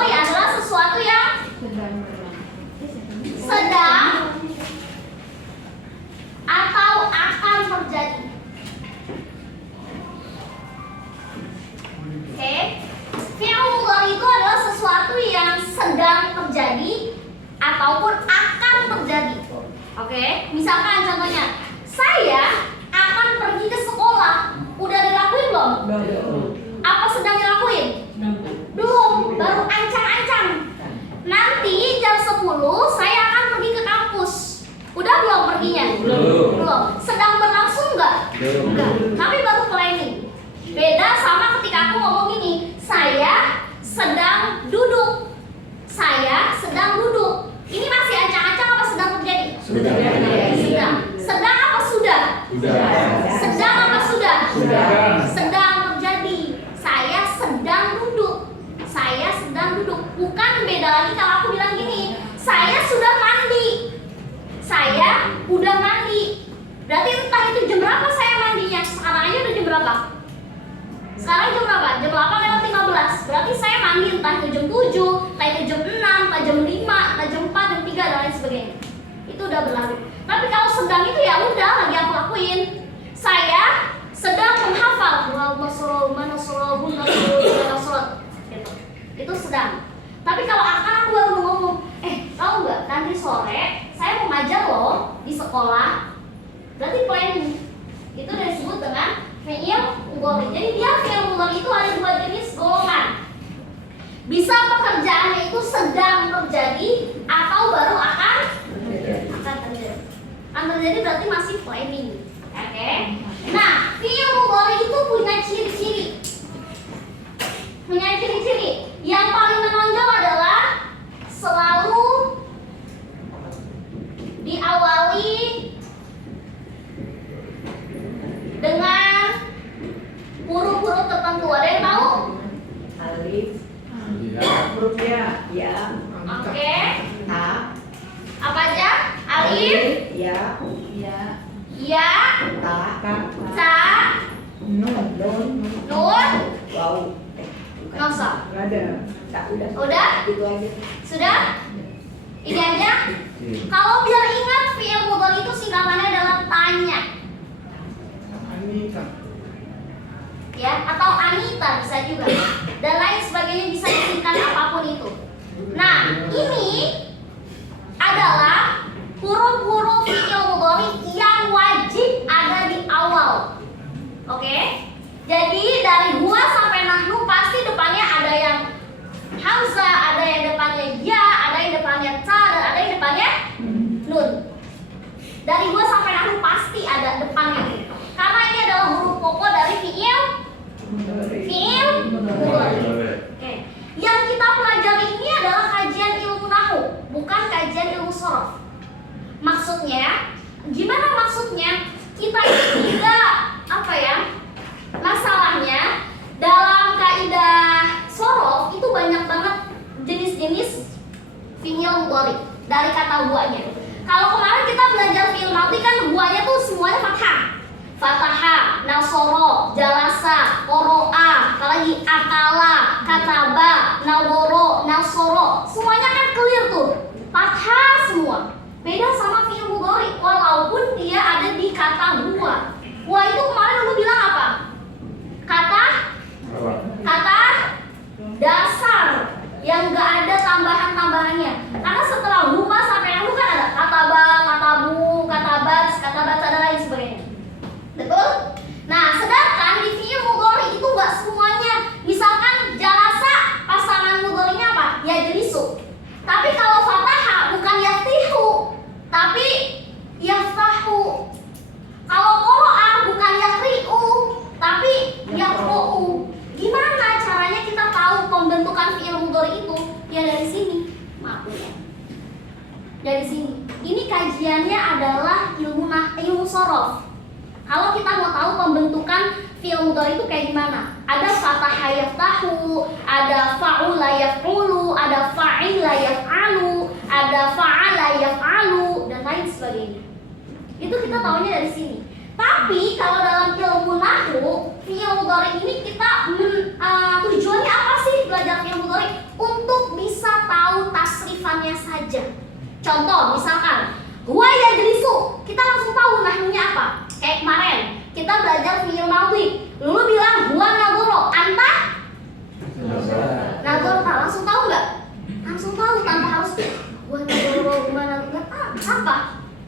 mudhari adalah sesuatu yang sedang atau akan terjadi. Oke, fi'il mudhari itu adalah sesuatu yang sedang terjadi ataupun akan terjadi. Oke, misalkan contohnya, saya akan pergi ke sekolah. Udah dilakuin belum? Apa sedang dilakuin? Belum, baru ancang-ancang. Nanti jam 10 saya akan pergi ke kampus. Udah belum perginya? Belum. Sedang berlangsung nggak? Enggak. Tapi baru planning. Beda sama ketika aku ngomong gini, saya sedang duduk. Saya sedang duduk. Ini masih ancang-ancang apa sedang terjadi? Sudah. Sedang. Sedang apa sudah? Sedang apa sudah? Sedang terjadi. Saya sedang duduk. Saya sedang duduk. Bukan beda lagi kalau aku bilang gini, saya sudah mandi. Saya udah mandi. Berarti entah itu jam berapa saya mandinya. Sekarang aja udah jam berapa? Sekarang jam berapa? Jam 8:15. Berarti saya mandi entah itu jam 7, entah itu jam 6, entah jam 5, entah jam 4, jam 3 dan lain sebagainya. Itu udah berlalu. Tapi kalau sedang itu ya udah lagi aku lakuin. Saya sedang menghafal gitu. Itu sedang. Tapi kalau akan aku baru ngomong, tahu nggak nanti sore saya mau ngajar loh di sekolah. Berarti planning. Itu udah disebut dengan fi'il mudhari. Jadi dia fi'il mudhari itu ada dua jenis golongan. Bisa pekerjaannya itu sedang terjadi atau baru akan terjadi. Akan terjadi berarti masih planning. Oke. Nah, fi'il mudhari itu punya ciri-ciri. Yang paling menonjol adalah selalu diawali dengan huruf-huruf tertentu. Ada yang tahu? Alif, huruf ya, Oke. ta, Apa aja? Alif, ya, ya, ta, ta, nun, nun, wow, nosa. ada, tak udah, Udah? gitu aja. Sudah? Ini aja. Kalau biar ingat fi'il mudhari itu singkatannya adalah tanya. Ya, atau Anita bisa juga. Dan lain sebagainya bisa disingkat apapun itu. Nah, ini adalah huruf-huruf fi'il mudhari yang wajib ada di awal. Oke? Jadi dari huwa sampai nahnu pasti depannya ada yang hamzah, ada yang depannya ya, ada yang depannya ta, dan ada yang depannya nun. Dari huwa sampai nahnu pasti ada depannya gitu. Karena ini adalah huruf pokok dari fi'il mudhari. Oke. Yang kita pelajari ini adalah kajian ilmu nahwu, bukan kajian ilmu shorof. Maksudnya, gimana maksudnya? Kita ini tidak masalahnya dalam kaidah shorof itu banyak banget jenis-jenis fi'il mudhari dari kata huwanya. Kalau kemarin kita belajar fi'il madhi kan huwanya tuh semuanya fathah. Fataha, nasoro, jalasa, qoro'a, apalagi akala, kataba, naworo, nasoro, semuanya kan clear tuh, fathah semua. Beda sama fi'il mudhari, walaupun dia ada di kata huwa. Huwa itu kemarin lu bilang apa? Kata dasar yang gak ada tambahan-tambahannya. Karena setelah huwa sampai nahwu kan ada kataba, katabu, katabat, katabat, dan lain sebagainya. Betul? Nah, sedangkan di fi'il mudhari itu enggak semuanya. Misalkan jalasa, pasangan mudharinya apa? Ya jelisu. Tapi kalau fataha bukan yaftihu, tapi yaftahu. Kalau qoro'a bukan yaqri'u, tapi yaqra'u. Gimana caranya kita tahu pembentukan fi'il mudhari itu? Ya dari sini. Maaf ya. Dari sini. Ini kajiannya adalah ilmu shorof. Kalau kita mau tahu pembentukan fi'il mudhari itu kayak gimana? Ada fataha yaftahu, ada fa'ula yaf'ulu, ada fa'ila yaf'alu, ada fa'ala yaf'alu, dan lain sebagainya. Itu kita tahunya dari sini. Tapi kalau dalam ilmu nahwu, fi'il mudhari ini kita tujuannya apa sih belajar fi'il mudhari? Untuk Contoh, misalkan huwa yajlisu, kita langsung tahu nahwunya apa. Kayak kemarin kita belajar fi'il madhi. Lulu bilang huwa nadhara, anta nadhara, langsung tahu nggak? Langsung tahu tanpa harus huwa nadhara gimana, nggak apa.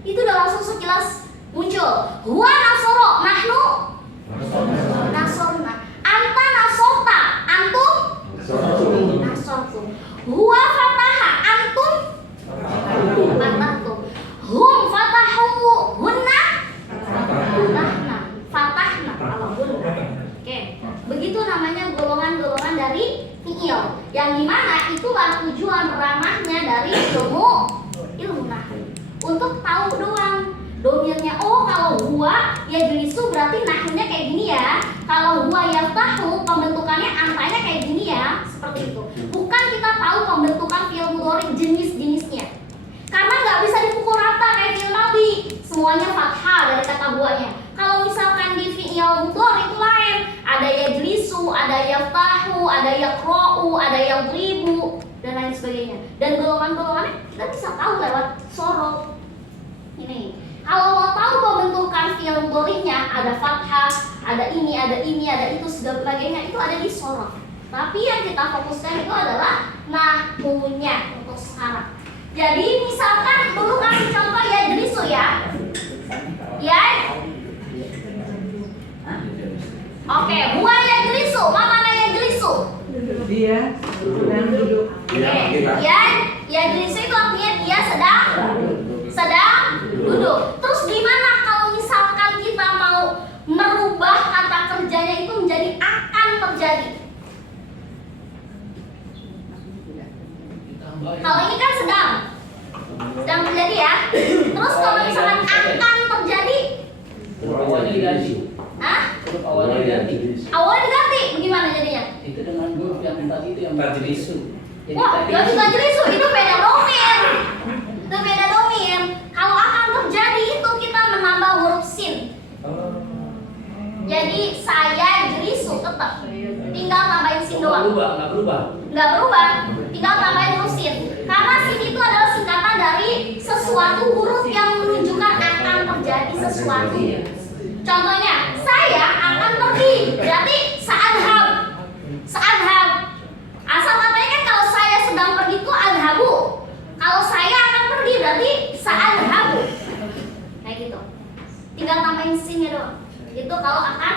Itu udah langsung sekilas muncul. Huwa nasoro, nahnu nasorna, anta nasorta, antum nasortum. Huwa fataha, antum fatahtum. Hum fatahu, hunna fatahna, fatahna kalau hunna. Oke, begitu namanya golongan-golongan dari fi'il, yang dimana itulah tujuan ramahnya dari ilmu nahwu, untuk tahu doang domirnya. Oh, kalau huwa yajlisu berarti nahwunya kayak gini ya. Kalau huwa yaftahu pembentukannya antanya kayak gini ya, seperti itu. Bukan kita tahu pembentukan fi'il mudhari jenis-jenisnya, karena nggak bisa dipukul rata kayak fi'il madhi semuanya fathah dari kata huwanya. Kalau misalkan di fi'il mudhari itu lain, ada yajlisu, ada yaftahu, ada yaqra'u, ada yadribu dan lain sebagainya. Dan golongan-golongannya kita bisa tahu lewat sorot ini. Kalau mau tahu pembentukan fi'il mudhari'nya, ada fathah, ada ini, ada itu, sebagainya, itu ada di sorot. Tapi yang kita fokuskan itu adalah nahwunya untuk sekarang. Jadi misalkan dulu kasih contoh yajlisu ya. Ya. Oke, huwa yajlisu, mana yajlisu? Dia sedang duduk. Yajlisu itu artinya dia sedang duduk. Terus gimana kalau misalkan kita mau merubah kata kerjanya itu menjadi akan terjadi? Kalau ini kan sedang terjadi ya. Terus kalau misalkan akan terjadi, Awalnya diganti. Awalnya diganti. awalnya diganti, bagaimana jadinya? Itu dengan huruf yang tadi itu yang tajlisu. Wah, ya juga jelisu, itu beda domir. Itu beda domir. Kalau akan terjadi itu kita menambah huruf sin. Jadi saya jelisu tetap, tinggal tambahin sin doang. Nggak berubah. Nggak berubah, tinggal tambahin huruf sin. Karena sin itu adalah singkatan dari sesuatu huruf yang menunjukkan akan terjadi sesuatu. Contohnya, saya akan pergi, berarti sa'adhab. Sa'adhab. Asal katanya kan kalau saya sedang pergi itu adhabu. Kalau saya akan pergi berarti sa'adhabu. Kayak gitu. Tinggal tambahin sinnya doang. Itu kalau akan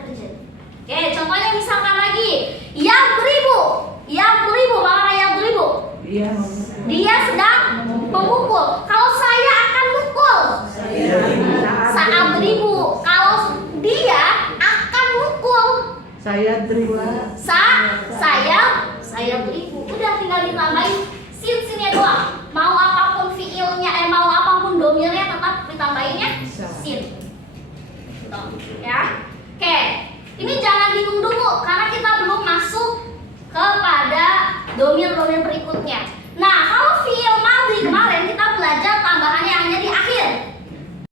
terjadi. Oke, contohnya misalkan lagi, yadribu. Yadribu, mana yadribu? Dia sedang memukul. Kalau saya akan mukul, sa'adribu. Kalau dia akan mukul, Saya terima. saya beribu. Udah tinggal ditambahin sin-sinnya doang. Mau apapun fiilnya, mau apapun domirnya tetap ditambahinnya sin. Tuh, ya. Oke. Ini jangan bingung dulu karena kita belum masuk kepada domir-domir berikutnya.